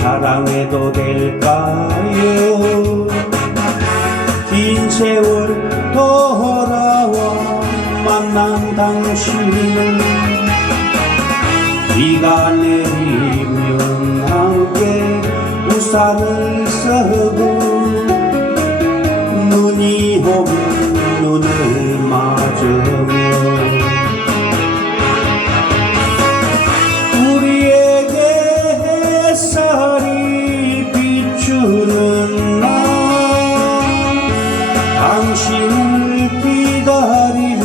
사랑해도 될까요? 긴 세월 돌아와 만난 당신을 비가 내리면 함께 우산을 쓰고 눈이 오면 눈을 맞으며 우리에게 햇살이 비추는 날 당신을 기다리며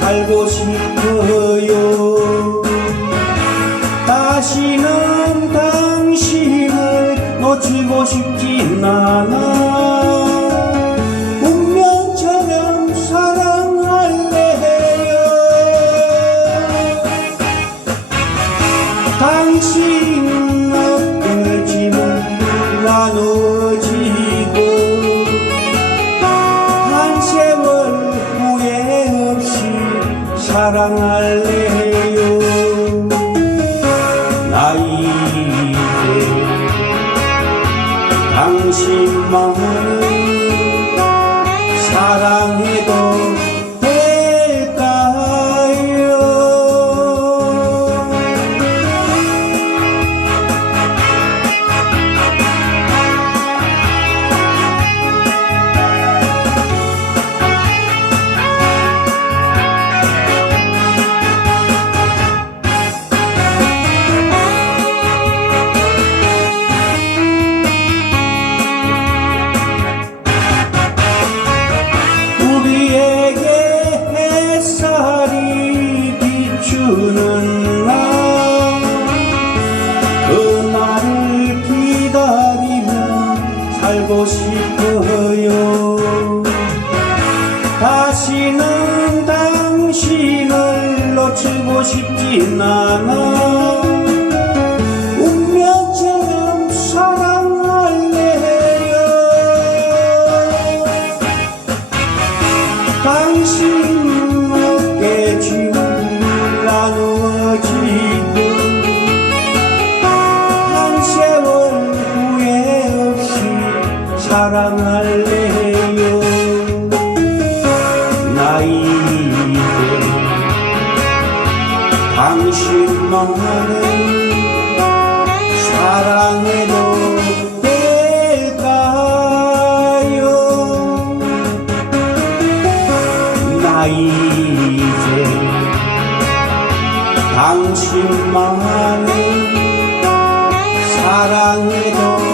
살고 싶어요. 다시는 당신을 놓치고 싶진 않아. 운명처럼 사랑할래요. 당신은 어떨지는 나누어지고 한 세월 후회 없이 사랑할래요. 나 이제 당신만을 사랑해도 될까요? 우리에게 햇살이 비추는 날 그날을 기다리며 살고 싶어요. 다시는 당신을 놓치고 싶진 않아. 운명처럼 사랑할래요. 당신 어깨 쥐고 나누어지고 한 세월 후회 없이 사랑할래요. 나 이제 당신만을 사랑해도 될까요? 나 이제 당신만을 사랑해도